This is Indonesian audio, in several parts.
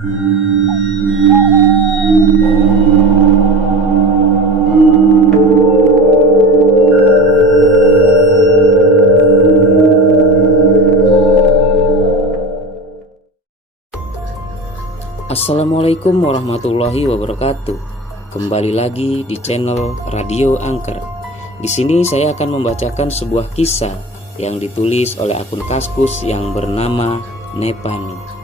Assalamualaikum warahmatullahi wabarakatuh. Kembali lagi di channel Radio Angker. Di sini saya akan membacakan sebuah kisah yang ditulis oleh akun Kaskus yang bernama Nepani.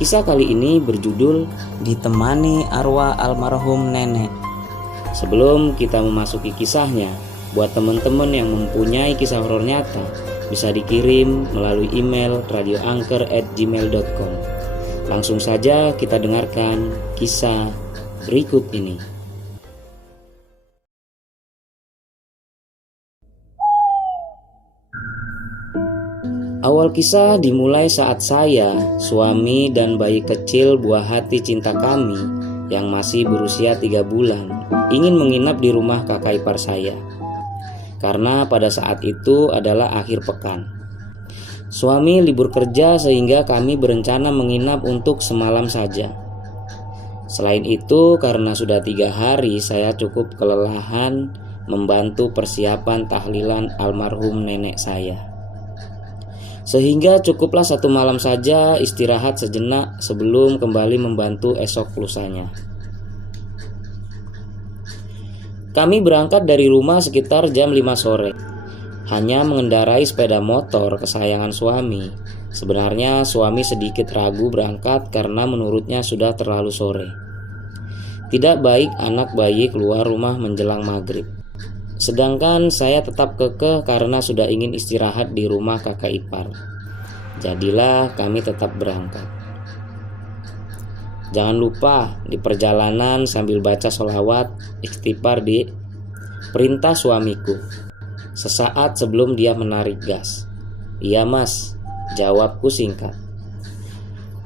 Kisah kali ini berjudul Ditemani Arwah Almarhum Nenek. Sebelum kita memasuki kisahnya, buat teman-teman yang mempunyai kisah horor nyata, bisa dikirim melalui email radioangker@gmail.com. Langsung saja kita dengarkan kisah berikut ini. Awal kisah dimulai saat saya, suami dan bayi kecil buah hati cinta kami yang masih berusia 3 bulan ingin menginap di rumah kakak ipar saya. Karena pada saat itu adalah akhir pekan. Suami libur kerja sehingga kami berencana menginap untuk semalam saja. Selain itu, karena sudah 3 hari saya cukup kelelahan membantu persiapan tahlilan almarhum nenek saya. Sehingga cukuplah 1 malam saja istirahat sejenak sebelum kembali membantu esok lusanya. Kami berangkat dari rumah sekitar jam 5 sore. Hanya mengendarai sepeda motor kesayangan suami. Sebenarnya suami sedikit ragu berangkat karena menurutnya sudah terlalu sore. Tidak baik anak bayi keluar rumah menjelang maghrib. Sedangkan saya tetap kekeh karena sudah ingin istirahat di rumah kakak ipar. Jadilah kami tetap berangkat. Jangan lupa di perjalanan sambil baca sholawat istighfar di perintah suamiku. Sesaat sebelum dia menarik gas. "Iya mas," jawabku singkat.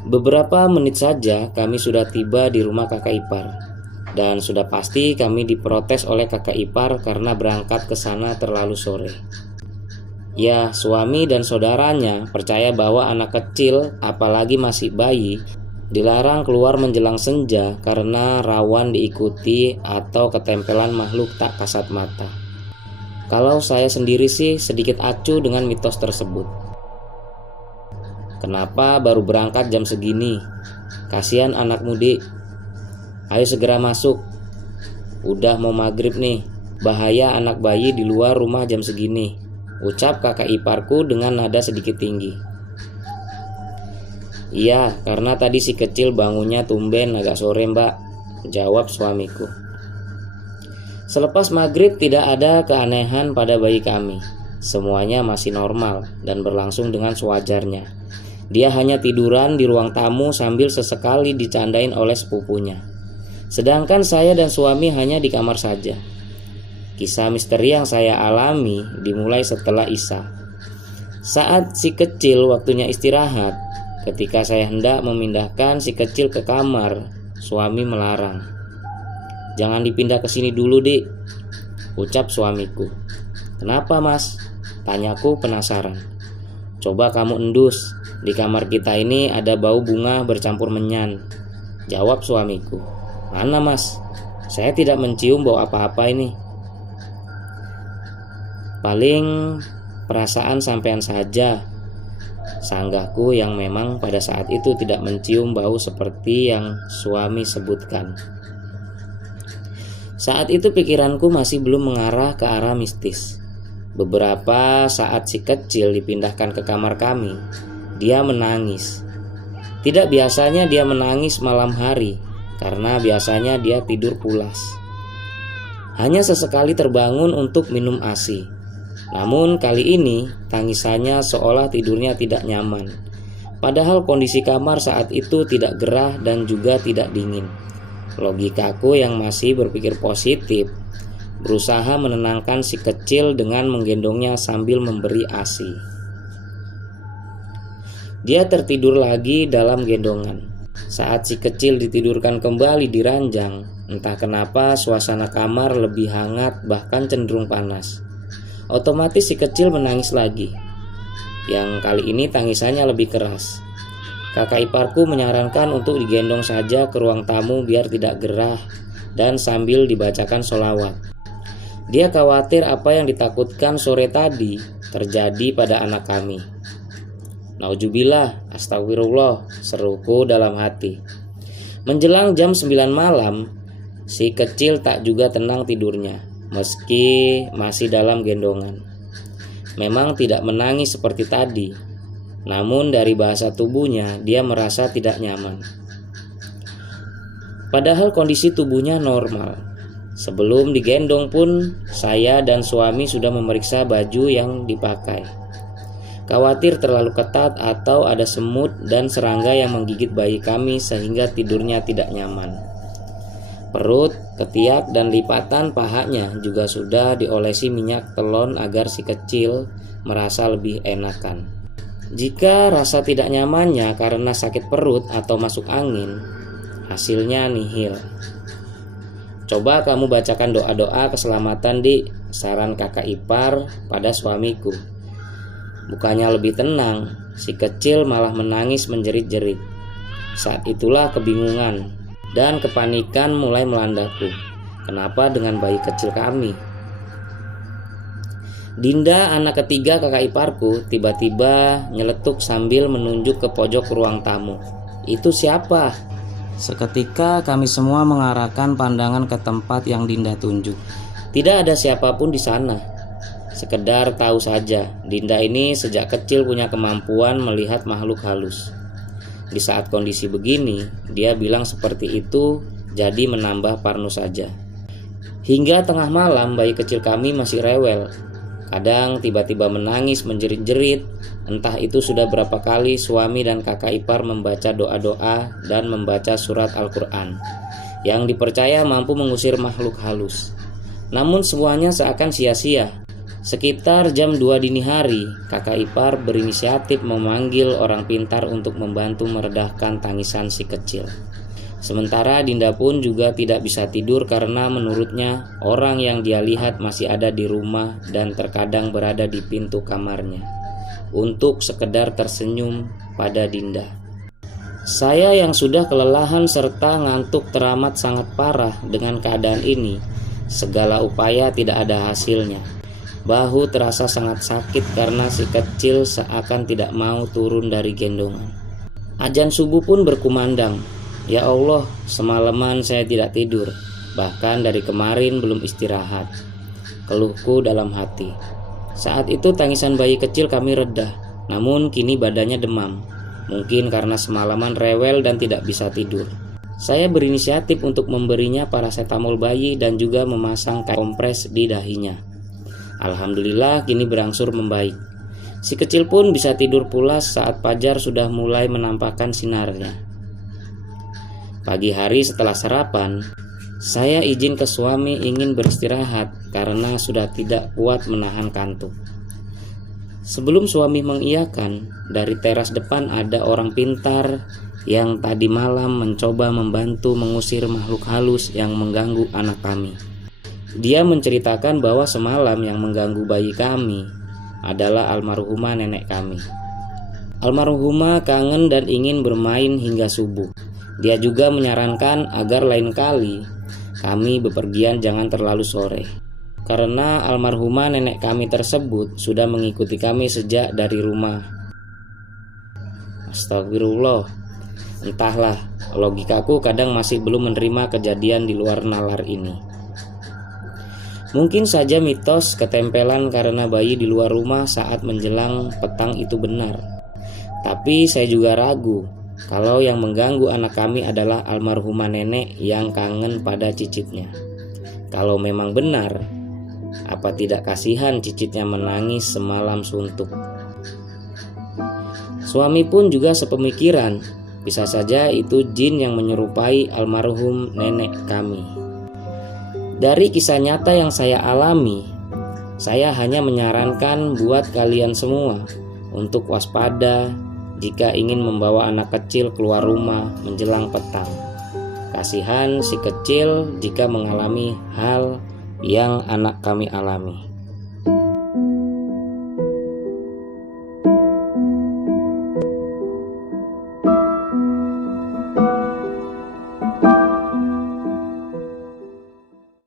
Beberapa menit saja kami sudah tiba di rumah kakak ipar. Dan sudah pasti kami diprotes oleh kakak ipar karena berangkat ke sana terlalu sore. Ya, suami dan saudaranya percaya bahwa anak kecil, apalagi masih bayi, dilarang keluar menjelang senja karena rawan diikuti atau ketempelan makhluk tak kasat mata. Kalau saya sendiri sih sedikit acuh dengan mitos tersebut. Kenapa baru berangkat jam segini? Kasihan anak mudik. Ayo segera masuk. Udah mau maghrib nih. Bahaya anak bayi di luar rumah jam segini, ucap kakak iparku dengan nada sedikit tinggi. Iya, karena tadi si kecil bangunnya tumben agak sore mbak, jawab suamiku. Selepas maghrib tidak ada keanehan pada bayi kami. Semuanya masih normal dan berlangsung dengan sewajarnya. Dia hanya tiduran di ruang tamu sambil sesekali dicandain oleh sepupunya. Sedangkan saya dan suami hanya di kamar saja. Kisah misteri yang saya alami dimulai setelah Isya. Saat si kecil waktunya istirahat, ketika saya hendak memindahkan si kecil ke kamar, suami melarang. Jangan dipindah ke sini dulu, Dik, ucap suamiku. Kenapa, Mas? Tanyaku penasaran. Coba kamu endus, di kamar kita ini ada bau bunga bercampur menyan, jawab suamiku. Mana, Mas? Saya tidak mencium bau apa-apa ini. Paling perasaan sampean saja, sanggahku yang memang pada saat itu tidak mencium bau seperti yang suami sebutkan. Saat itu pikiranku masih belum mengarah ke arah mistis. Beberapa saat si kecil dipindahkan ke kamar kami, dia menangis. Tidak biasanya dia menangis malam hari, karena biasanya dia tidur pulas. Hanya sesekali terbangun untuk minum ASI. Namun kali ini tangisannya seolah tidurnya tidak nyaman. Padahal kondisi kamar saat itu tidak gerah dan juga tidak dingin. Logikaku yang masih berpikir positif berusaha menenangkan si kecil dengan menggendongnya sambil memberi ASI. Dia tertidur lagi dalam gendongan. Saat si kecil ditidurkan kembali di ranjang, entah kenapa suasana kamar lebih hangat bahkan cenderung panas. Otomatis si kecil menangis lagi. Yang kali ini tangisannya lebih keras. Kakak iparku menyarankan untuk digendong saja ke ruang tamu biar tidak gerah dan sambil dibacakan sholawat. Dia khawatir apa yang ditakutkan sore tadi terjadi pada anak kami. Nauzubillah, astagfirullah, seruku dalam hati. Menjelang jam 9 malam, si kecil tak juga tenang tidurnya, meski masih dalam gendongan. Memang tidak menangis seperti tadi, namun dari bahasa tubuhnya dia merasa tidak nyaman. Padahal kondisi tubuhnya normal. Sebelum digendong pun, saya dan suami sudah memeriksa baju yang dipakai. Khawatir terlalu ketat atau ada semut dan serangga yang menggigit bayi kami sehingga tidurnya tidak nyaman. Perut, ketiak, dan lipatan pahanya juga sudah diolesi minyak telon agar si kecil merasa lebih enakan. Jika rasa tidak nyamannya karena sakit perut atau masuk angin, hasilnya nihil. Coba kamu bacakan doa-doa keselamatan di saran kakak ipar pada suamiku. Bukannya lebih tenang, si kecil malah menangis menjerit-jerit. Saat itulah kebingungan dan kepanikan mulai melandaku. Kenapa dengan bayi kecil kami? Dinda, anak ketiga kakak iparku, tiba-tiba nyeletuk sambil menunjuk ke pojok ruang tamu. Itu siapa? Seketika kami semua mengarahkan pandangan ke tempat yang Dinda tunjuk. Tidak ada siapapun di sana. Sekedar tahu saja, Dinda ini sejak kecil punya kemampuan melihat makhluk halus. Di saat kondisi begini, dia bilang seperti itu jadi menambah parno saja. Hingga tengah malam bayi kecil kami masih rewel. Kadang tiba-tiba menangis menjerit-jerit. Entah itu sudah berapa kali suami dan kakak ipar membaca doa-doa dan membaca surat Al-Quran yang dipercaya mampu mengusir makhluk halus. Namun semuanya seakan sia-sia. Sekitar jam 2 dini hari, kakak ipar berinisiatif memanggil orang pintar untuk membantu meredahkan tangisan si kecil. Sementara Dinda pun juga tidak bisa tidur karena menurutnya orang yang dia lihat masih ada di rumah dan terkadang berada di pintu kamarnya untuk sekedar tersenyum pada Dinda. Saya yang sudah kelelahan serta ngantuk teramat sangat parah dengan keadaan ini, segala upaya tidak ada hasilnya. Bahu terasa sangat sakit karena si kecil seakan tidak mau turun dari gendongan. Azan subuh pun berkumandang. Ya Allah, semalaman saya tidak tidur, bahkan dari kemarin belum istirahat, keluhku dalam hati. Saat itu tangisan bayi kecil kami reda, namun kini badannya demam, mungkin karena semalaman rewel dan tidak bisa tidur. Saya berinisiatif untuk memberinya paracetamol bayi dan juga memasang kain kompres di dahinya. Alhamdulillah kini berangsur membaik. Si kecil pun bisa tidur pulas saat fajar sudah mulai menampakkan sinarnya. Pagi hari setelah sarapan, saya izin ke suami ingin beristirahat karena sudah tidak kuat menahan kantuk. Sebelum suami mengiyakan, dari teras depan ada orang pintar yang tadi malam mencoba membantu mengusir makhluk halus yang mengganggu anak kami. Dia menceritakan bahwa semalam yang mengganggu bayi kami adalah almarhumah nenek kami. Almarhumah kangen dan ingin bermain hingga subuh. Dia juga menyarankan agar lain kali kami bepergian jangan terlalu sore, karena almarhumah nenek kami tersebut sudah mengikuti kami sejak dari rumah. Astagfirullah. Entahlah, logikaku kadang masih belum menerima kejadian di luar nalar ini. Mungkin saja mitos ketempelan karena bayi di luar rumah saat menjelang petang itu benar. Tapi saya juga ragu kalau yang mengganggu anak kami adalah almarhumah nenek yang kangen pada cicitnya. Kalau memang benar, apa tidak kasihan cicitnya menangis semalam suntuk? Suami pun juga sepemikiran, bisa saja itu jin yang menyerupai almarhum nenek kami. Dari kisah nyata yang saya alami, saya hanya menyarankan buat kalian semua untuk waspada jika ingin membawa anak kecil keluar rumah menjelang petang. Kasihan si kecil jika mengalami hal yang anak kami alami.